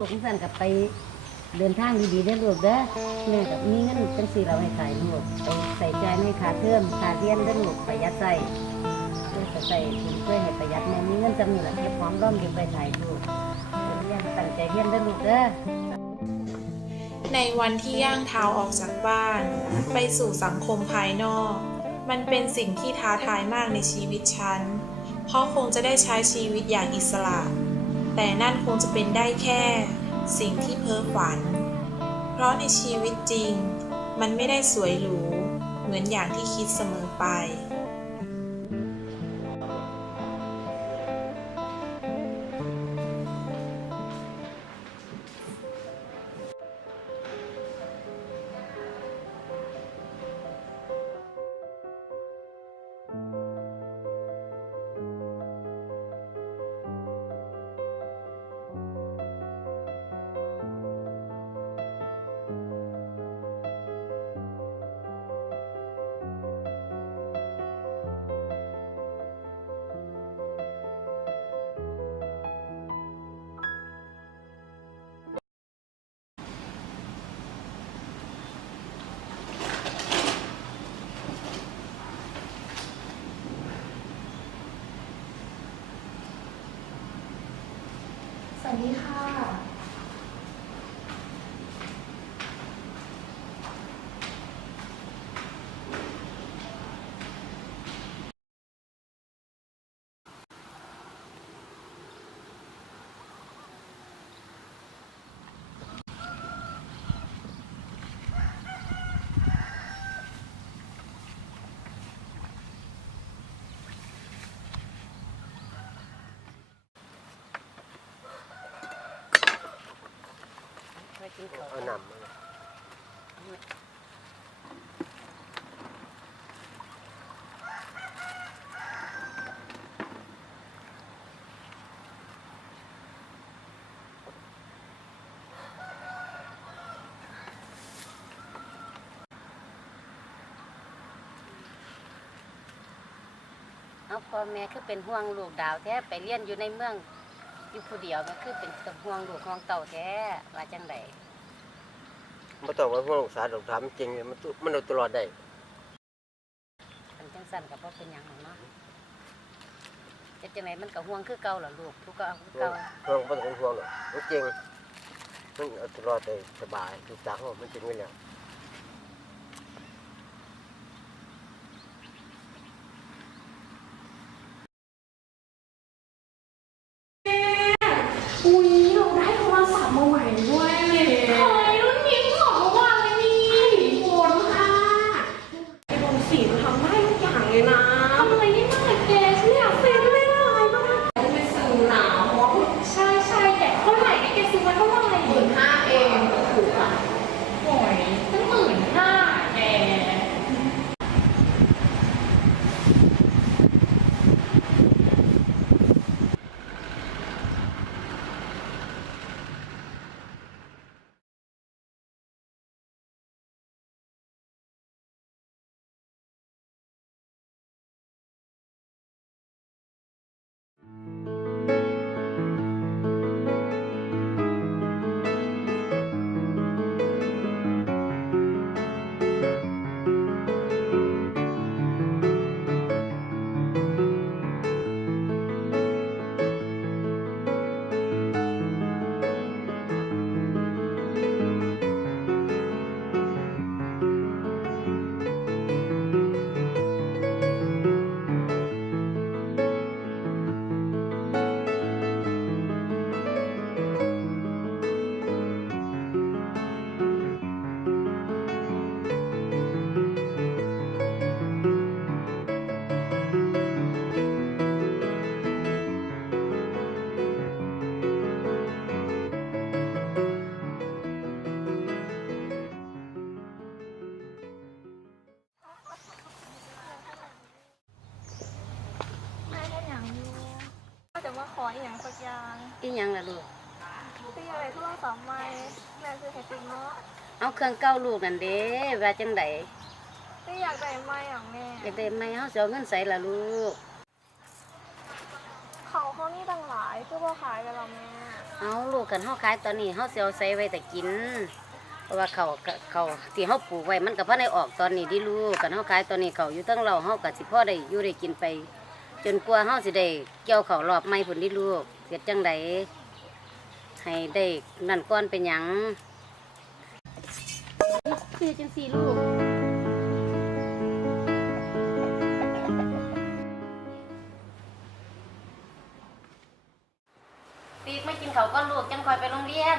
ลูกสั่นกับไปเดินทางดีๆได้ลูกเด้อแม่กับมีเงินจังสีเราให้ถ่ายลูกไปใส่ใจในค่าเทอมค่าเรียนได้ลูกประหยัดใส่เพื่อจะใส่ทุนเพื่อให้ประหยัดแม่มีเงินจำนี่แหละเก็บพร้อมร่อมเก็บไปถ่ายลูกเรียนตั้งใจเรียนได้ลูกเด้อในวันที่ย่างเท้าออกจากบ้าน ไปสู่สังคมภายนอก มันเป็นสิ่งที่ท้าทายมากในชีวิตฉัน เพราะคงจะได้ใช้ชีวิตอย่างอิสระ แต่นั่นคงจะเป็นได้แค่ สิ่งที่เพ้อฝัน เพราะในชีวิตจริง มันไม่ได้สวยหรู เหมือนอย่างที่คิดเสมอไป เอาหนำมาเอาพ่อแม่คือเป็นห่วงลูกดาวแท้ไปเรียนอยู่ในเมืองอยู่ผู้เดียวแม่คือเป็นกับห่วงลูกห่วงเต่าแท้ว่าจังได ไม่ต้องว่าพวกลูกสาวดอกถามจริงๆมันตุมันเอาตลอดได้มันจังสั่นกับพ่เป็นหยังหรอกเนาะเฮ็ดจังไดมันก็ห่วงคือเก่าล่ะลูกทุกก็เอาคือพวเก่างพวงไม่ต้องเป็นห่วงหรอกมันจริงมันเอาตลอดได้สบายลูกสาวเขามันจริงไม่แล้ว ออีกอย่างสักอย่างอีหยังล่ะลูกตีอะไรทุกรอบสามไม้แม่ซื้อให้ติ๊กเนาะเอาเครื่องเก่าลูกนั่นเด้ว่าจังไดตีอยากได้ไม้อย่างแม่อยากได้ไหมเฮาสิเอาเงินใส่ล่ะลูกเขาเขานี่ตั้งหลายคือว่าขายกันหรอแม่เอาลูกกันเฮาขายตอนนี้เฮาสิเอาใส่ไว้แต่กินเพราะว่าเขาก็เขาที่เฮาปลูกไว้มันก็พอได้ออกตอนนี้ดิลูกกันเฮาขายตอนนี้เขาอยู่ทั้งเราเฮาก็สิพอได้อยู่ได้กินไป จนกว่าเฮาสิได้เกี่ยวเขาวรอบใหม่พุ่นดิลูกเฮ็ดจังไดให้ได้นั่นก่อนเป็นหยังคือจังซี่ลูก ปีกไม่กินเขาวก็ลูกจังคอยไปโรงเรียน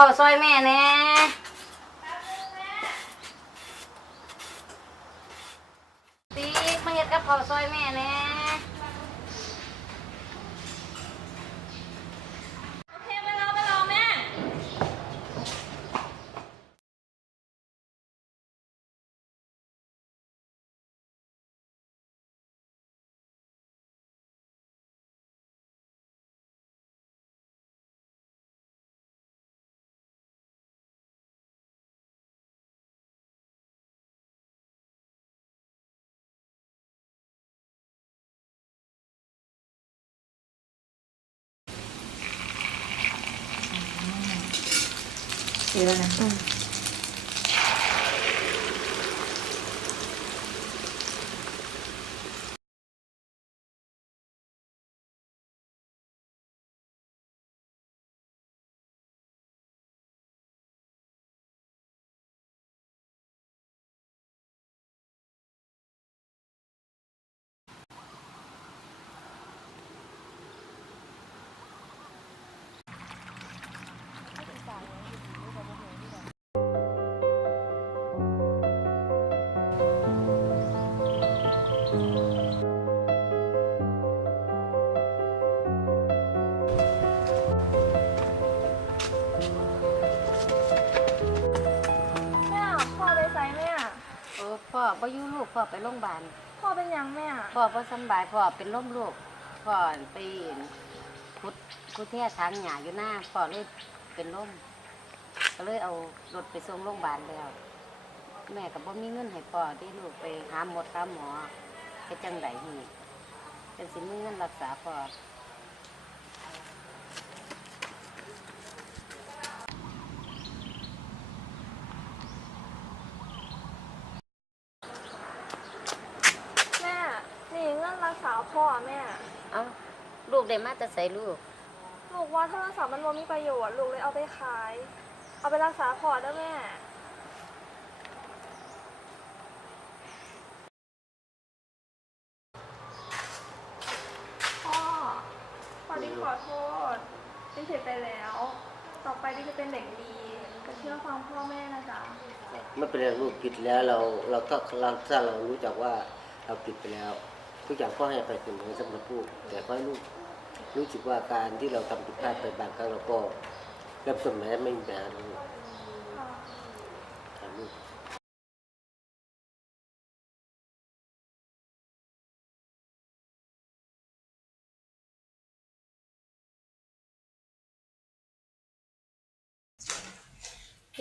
เข้าวซอยแม่แน่ปีกมาเฮ็ดกับข้าวซอยแม่แหน่ โอเคไปรอไปรอแม่ เดี๋ยว พ่อบ่อยู่ลูกพ่อไปโรงพยาบาลพ่อเป็นหยังแม่พ่อบ่สำบายพ่อเป็นลมลูกพ่อไปคุดคุดแท้ทางหญ้าอยู่หน้าพ่อเลยเป็นลมก็เลยเอารถไปส่งโรงพยาบาลแล้ว แม่ก็บ่มีเงินให้พ่อที่ลูกไปหาหมดหาหมอเฮ็ดจังไดนี่เป็นสิมีเงินรักษาพ่อ แม่นี่เงินรักษาพ่อแม่ เอ้าลูก ได้มาแต่ใส่ลูก ลูกว่าโทรศัพท์มันบ่มีประโยชน์ ลูกเลยเอาไปขาย เอาไปรักษาพ่อเด้อแม่ พ่อพ่อดิขอโทษดิผิดไปแล้ว ต่อไปดิจะเป็นเด็กดีจะเชื่อฟังพ่อแม่นะจ๊ะไม่เป็นไรลูกผิดแล้วเราเราถ้าเราถ้าเรารู้จักว่าเราผิดไปแล้วทุกอย่างพ่อให้ไปเป็นเหมือนสำหรับลูกแต่ขอให้ลูก รู้สึกว่าการที่เราทำผิดพลาดไปบางครั้งเราก็เริ่มต้นใหม่ไม่มีปัญหาลูกค่ะครับลูก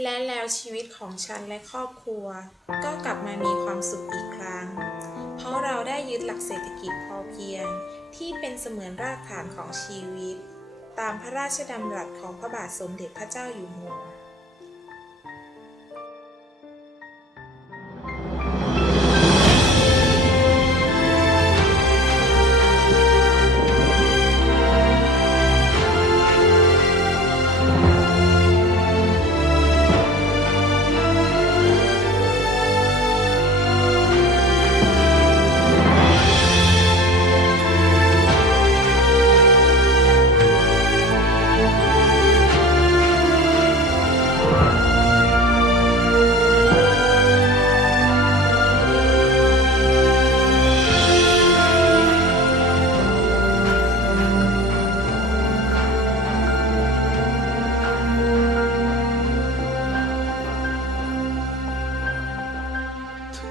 และแล้วชีวิตของฉันและครอบครัว ก็กลับมามีความสุขอีกครั้ง เพราะเราได้ยึดหลักเศรษฐกิจพอเพียง ที่เป็นเสมือนรากฐานของชีวิต ตามพระราชดำรัสของพระบาทสมเด็จพระเจ้าอยู่หัว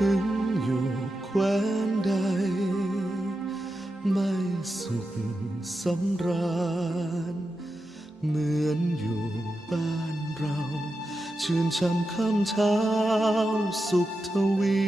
ถึงอยู่แคว้นใด ไม่สุขสำราญ เหมือนอยู่บ้านเรา ชื่นช่ำค่ำเช้าสุขทวี